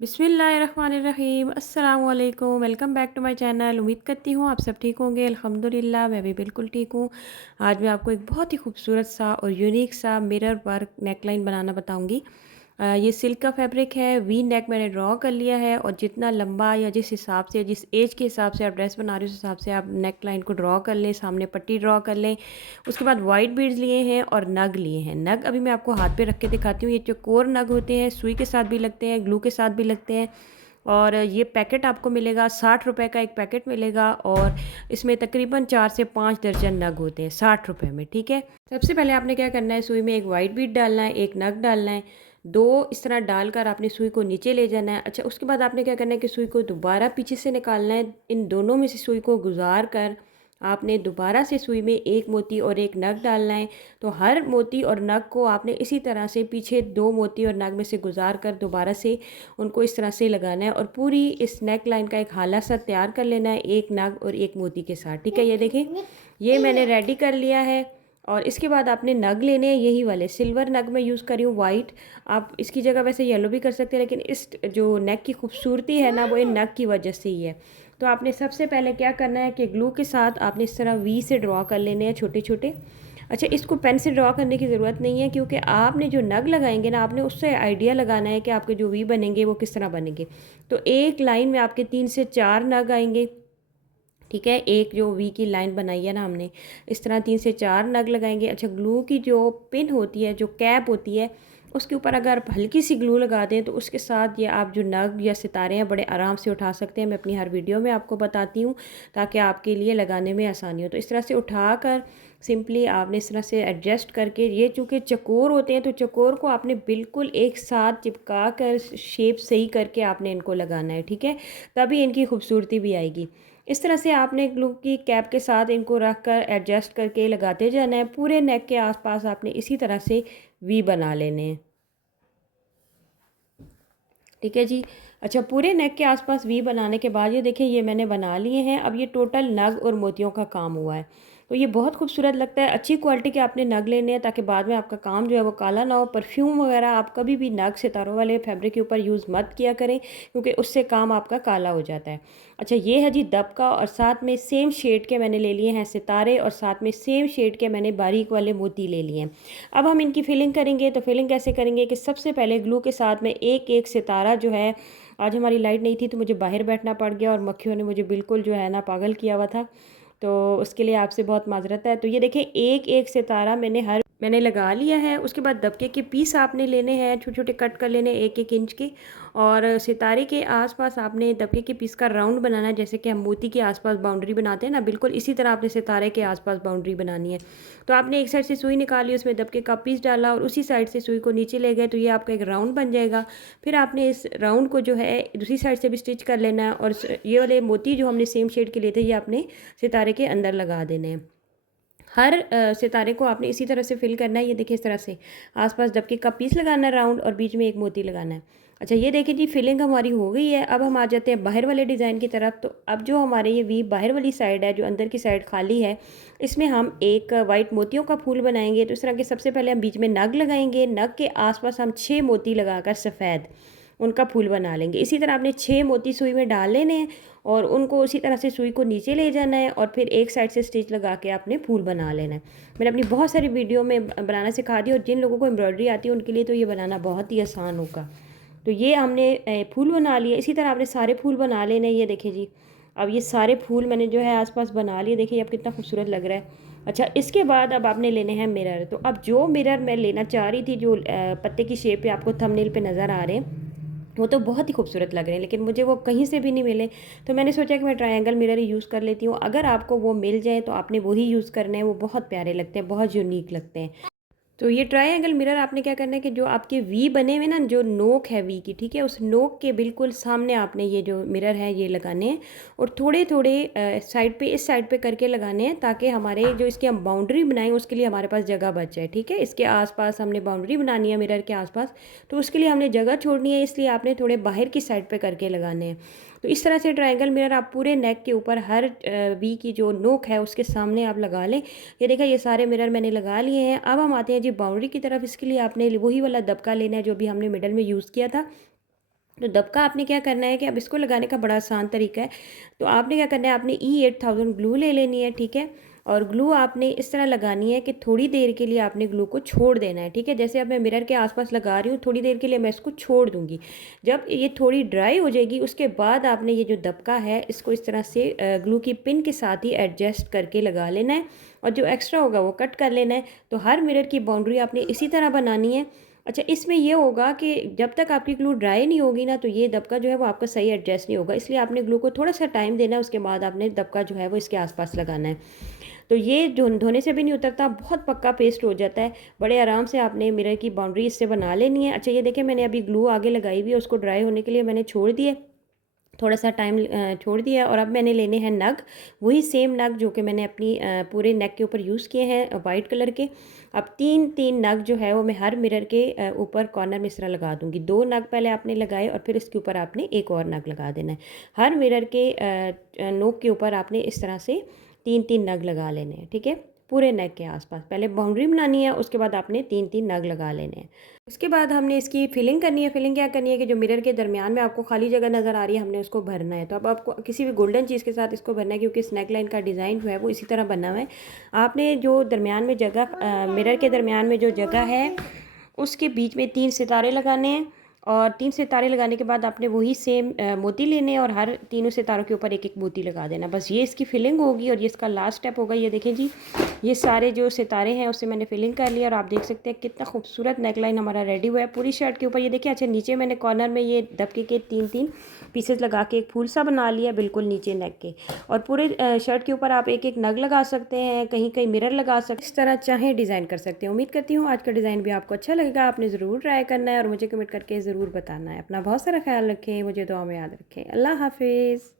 बिस्मिल्लाहिर्रहमानिर्रहीम अस्सलाम वालेकुम। Welcome back to my channel. उम्मीद करती हूँ आप सब ठीक होंगे। अल्हम्दुलिल्लाह मैं भी बिल्कुल ठीक हूँ। आज मैं आपको एक बहुत ही खूबसूरत सा और यूनिक सा मिरर वर्क नेकलाइन बनाना बताऊँगी। ये सिल्क का फैब्रिक है। वी नेक मैंने ड्रॉ कर लिया है और जितना लंबा या जिस हिसाब से जिस एज के हिसाब से आप ड्रेस बना रहे हो उस हिसाब से आप नेकलाइन को ड्रॉ कर लें, सामने पट्टी ड्रॉ कर लें। उसके बाद वाइट बीड्स लिए हैं और नग लिए हैं। नग अभी मैं आपको हाथ पे रख के दिखाती हूँ। ये चौकोर नग होते हैं, सुई के साथ भी लगते हैं, ग्लू के साथ भी लगते हैं। और ये पैकेट आपको मिलेगा 60 रुपए का एक पैकेट मिलेगा और इसमें तकरीबन 4 से 5 दर्जन नग होते हैं 60 रुपए में। ठीक है, सबसे पहले आपने क्या करना है, सुई में एक वाइट बीड डालना है, एक नग डालना है, दो इस तरह डालकर आपने सुई को नीचे ले जाना है। अच्छा, उसके बाद आपने क्या करना है कि सुई को दोबारा पीछे से निकालना है। इन दोनों में से सुई को गुजार कर आपने दोबारा से सुई में एक मोती और एक नग डालना है। तो हर मोती और नग को आपने इसी तरह से पीछे दो मोती और नग में से गुजार कर दोबारा से उनको इस तरह से लगाना है और पूरी इस नेक लाइन का एक हाला सा तैयार कर लेना है एक नग और एक मोती के साथ। ठीक है, ये देखें, ये मैंने रेडी कर लिया है। और इसके बाद आपने नग लेने हैं, यही वाले सिल्वर नग मैं यूज़ कर रही हूँ, वाइट। आप इसकी जगह वैसे येलो भी कर सकते हैं, लेकिन इस जो नेक की खूबसूरती है ना, वो इन नग की वजह से ही है। तो आपने सबसे पहले क्या करना है कि ग्लू के साथ आपने इस तरह वी से ड्रॉ कर लेने हैं छोटे छोटे। अच्छा, इसको पेन से ड्रॉ करने की ज़रूरत नहीं है, क्योंकि आपने जो नग लगाएंगे ना, आपने उससे आइडिया लगाना है कि आपके जो वी बनेंगे वो किस तरह बनेंगे। तो एक लाइन में आपके 3 से 4 नग आएंगे। ठीक है, एक जो वी की लाइन बनाई है ना हमने, इस तरह 3 से 4 नग लगाएंगे। अच्छा, ग्लू की जो पिन होती है, जो कैप होती है, उसके ऊपर अगर आप हल्की सी ग्लू लगा दें तो उसके साथ ये आप जो नग या सितारे हैं बड़े आराम से उठा सकते हैं। मैं अपनी हर वीडियो में आपको बताती हूँ ताकि आपके लिए लगाने में आसानी हो। तो इस तरह से उठाकर सिंपली आपने इस तरह से एडजस्ट करके, ये चूँकि चकोर होते हैं तो चकोर को आपने बिल्कुल एक साथ चिपका कर शेप सही करके आपने इनको लगाना है। ठीक है, तभी इनकी खूबसूरती भी आएगी। इस तरह से आपने ग्लू की कैप के साथ इनको रख कर एडजस्ट करके लगाते जाना है। पूरे नेक के आसपास आपने इसी तरह से वी बना लेने हैं। ठीक है जी। अच्छा, पूरे नेक के आसपास वी बनाने के बाद ये देखिए, ये मैंने बना लिए हैं। अब ये टोटल नग और मोतियों का काम हुआ है। तो ये बहुत खूबसूरत लगता है। अच्छी क्वालिटी के आपने नग लेने हैं ताकि बाद में आपका काम जो है वो काला ना हो। परफ्यूम वगैरह आप कभी भी नग सितारों वाले फैब्रिक के ऊपर यूज़ मत किया करें, क्योंकि उससे काम आपका काला हो जाता है। अच्छा, ये है जी दबका, और साथ में सेम शेड के मैंने ले लिए हैं सितारे, और साथ में सेम शेड के मैंने बारीक वाले मोती ले लिए हैं। अब हम इनकी फिलिंग करेंगे। तो फिलिंग कैसे करेंगे कि सबसे पहले ग्लू के साथ में एक एक सितारा जो है, आज हमारी लाइट नहीं थी तो मुझे बाहर बैठना पड़ गया और मक्खियों ने मुझे बिल्कुल जो है ना पागल किया हुआ था, तो उसके लिए आपसे बहुत माजरत है। तो ये देखें, एक एक सितारा मैंने लगा लिया है। उसके बाद दबके के पीस आपने लेने हैं, छोटे छोटे कट कर लेने, 1 1 इंच के। और सितारे के आसपास आपने दबके के पीस का राउंड बनाना है, जैसे कि हम मोती के आसपास बाउंड्री बनाते हैं ना, बिल्कुल इसी तरह आपने सितारे के आसपास बाउंड्री बनानी है। तो आपने एक साइड से सुई निकाली, उसमें दबके का पीस डाला और उसी साइड से सुई को नीचे ले गए, तो ये आपका एक राउंड बन जाएगा। फिर आपने इस राउंड को जो है दूसरी साइड से भी स्टिच कर लेना है, और ये वाले मोती जो हमने सेम शेड के लिए थे, ये आपने सितारे के अंदर लगा देने हैं। हर सितारे को आपने इसी तरह से फिल करना है। ये देखिए, इस तरह से आसपास डबके का पीस लगाना है राउंड, और बीच में एक मोती लगाना है। अच्छा, ये देखिए जी, फिलिंग हमारी हो गई है। अब हम आ जाते हैं बाहर वाले डिज़ाइन की तरफ। तो अब जो हमारे ये वी बाहर वाली साइड है, जो अंदर की साइड खाली है, इसमें हम एक वाइट मोतियों का फूल बनाएंगे। तो इस तरह के सबसे पहले हम बीच में नग लगाएंगे, नग के आसपास हम 6 मोती लगाकर सफ़ेद उनका फूल बना लेंगे। इसी तरह आपने 6 मोती सुई में डाल लेने हैं और उनको उसी तरह से सुई को नीचे ले जाना है, और फिर एक साइड से स्टिच लगा के आपने फूल बना लेना है। मैंने अपनी बहुत सारी वीडियो में बनाना सिखा दी, और जिन लोगों को एम्ब्रॉयडरी आती है उनके लिए तो ये बनाना बहुत ही आसान होगा। तो ये हमने फूल बना लिए। इसी तरह आपने सारे फूल बना लेने। ये देखिए जी, अब ये सारे फूल मैंने जो है आसपास बना लिए। देखिए अब कितना खूबसूरत लग रहा है। अच्छा, इसके बाद अब आपने लेने हैं मिरर। तो अब जो मिरर मैं लेना चाह रही थी, जो पत्ते की शेप पे आपको थंबनेल पे नज़र आ रहे हैं, वो तो बहुत ही खूबसूरत लग रहे हैं, लेकिन मुझे वो कहीं से भी नहीं मिले। तो मैंने सोचा कि मैं ट्रायंगल मिरर ही यूज़ कर लेती हूँ। अगर आपको वो मिल जाए तो आपने वही यूज़ करना है। वो बहुत प्यारे लगते हैं, बहुत यूनिक लगते हैं। तो ये ट्रायंगल मिरर आपने क्या करना है कि जो आपके वी बने हुए ना, जो नोक है वी की, ठीक है, उस नोक के बिल्कुल सामने आपने ये जो मिरर है ये लगाने हैं, और थोड़े थोड़े साइड पे, इस साइड पे करके लगाने हैं, ताकि हमारे जो इसकी हम बाउंड्री बनाएं उसके लिए हमारे पास जगह बच जाए। ठीक है, इसके आसपास हमने बाउंड्री बनानी है मिरर के आसपास, तो उसके लिए हमने जगह छोड़नी है, इसलिए आपने थोड़े बाहर की साइड पर करके लगाने हैं। तो इस तरह से ट्रायंगल मिरर आप पूरे नेक के ऊपर हर वी की जो नोक है उसके सामने आप लगा लें। ये देखा, ये सारे मिरर मैंने लगा लिए हैं। अब हम आते हैं जी बाउंड्री की तरफ। इसके लिए आपने वही वाला दबका लेना है जो भी हमने मिडल में यूज़ किया था। तो दबका आपने क्या करना है कि अब इसको लगाने का बड़ा आसान तरीका है। तो आपने क्या करना है, आपने E8000 ग्लू ले लेनी है, ठीक है? और ग्लू आपने इस तरह लगानी है कि थोड़ी देर के लिए आपने ग्लू को छोड़ देना है, ठीक है? जैसे अब मैं मिरर के आसपास लगा रही हूँ, थोड़ी देर के लिए मैं इसको छोड़ दूँगी। जब ये थोड़ी ड्राई हो जाएगी, उसके बाद आपने ये जो दबका है इसको इस तरह से ग्लू की पिन के साथ ही एडजस्ट करके लगा लेना है, और जो एक्स्ट्रा होगा वो कट कर लेना है। तो हर मिरर की बाउंड्री आपने इसी तरह बनानी है। अच्छा, इसमें ये होगा कि जब तक आपकी ग्लू ड्राई नहीं होगी ना, तो ये दबका जो है वो आपका सही एडजस्ट नहीं होगा, इसलिए आपने ग्लू को थोड़ा सा टाइम देना है, उसके बाद आपने दबका जो है वो इसके आसपास लगाना है। तो ये धोने से भी नहीं उतरता, बहुत पक्का पेस्ट हो जाता है। बड़े आराम से आपने मिरर की बाउंड्री इससे बना लेनी है। अच्छा, ये देखिए मैंने अभी ग्लू आगे लगाई हुई है, उसको ड्राई होने के लिए मैंने छोड़ दिए, थोड़ा सा टाइम छोड़ दिया। और अब मैंने लेने हैं नग, वही सेम नग जो कि मैंने अपनी पूरे नेक के ऊपर यूज़ किए हैं वाइट कलर के। अब तीन तीन नग जो है वो मैं हर मिरर के ऊपर कॉर्नर में इस तरह लगा दूंगी। दो नग पहले आपने लगाए और फिर इसके ऊपर आपने एक और नग लगा देना है। हर मिरर के नोक के ऊपर आपने इस तरह से तीन तीन नग लगा लेने हैं, ठीक है? पूरे नेक के आसपास पहले बाउंड्री बनानी है, उसके बाद आपने तीन तीन नग लगा लेने हैं। उसके बाद हमने इसकी फिलिंग करनी है। फिलिंग क्या करनी है कि जो मिरर के दरमियान में आपको खाली जगह नज़र आ रही है, हमने उसको भरना है। तो अब आपको किसी भी गोल्डन चीज़ के साथ इसको भरना है, क्योंकि स्नैक लाइन का डिज़ाइन जो है वो इसी तरह बना हुआ है। आपने जो दरमियान में जगह मिरर के दरमियान में जो जगह है उसके बीच में तीन सितारे लगाने हैं, और तीन सितारे लगाने के बाद आपने वही सेम मोती लेने हैं और हर तीनों सितारों के ऊपर एक एक मोती लगा देना। बस ये इसकी फिलिंग होगी और ये इसका लास्ट स्टेप होगा। ये देखें जी, ये सारे जो सितारे हैं उससे मैंने फिलिंग कर लिया, और आप देख सकते हैं कितना खूबसूरत नेकलाइन हमारा रेडी हुआ है पूरी शर्ट के ऊपर। ये देखिए, अच्छा नीचे मैंने कॉर्नर में ये दबके के तीन तीन पीसेस लगा के एक फूल सा बना लिया बिल्कुल नीचे नेक के। और पूरे शर्ट के ऊपर आप एक एक नग लगा सकते हैं, कहीं कहीं मिरर लगा सकते हैं, इस तरह चाहे डिज़ाइन कर सकते हैं। उम्मीद करती हूँ आज का डिज़ाइन भी आपको अच्छा लगेगा। आपने ज़रूर ट्राई करना है और मुझे कमेंट करके ज़रूर बताना है। अपना बहुत सारा ख्याल रखें, मुझे दुआ में याद रखें। अल्लाह हाफिज़।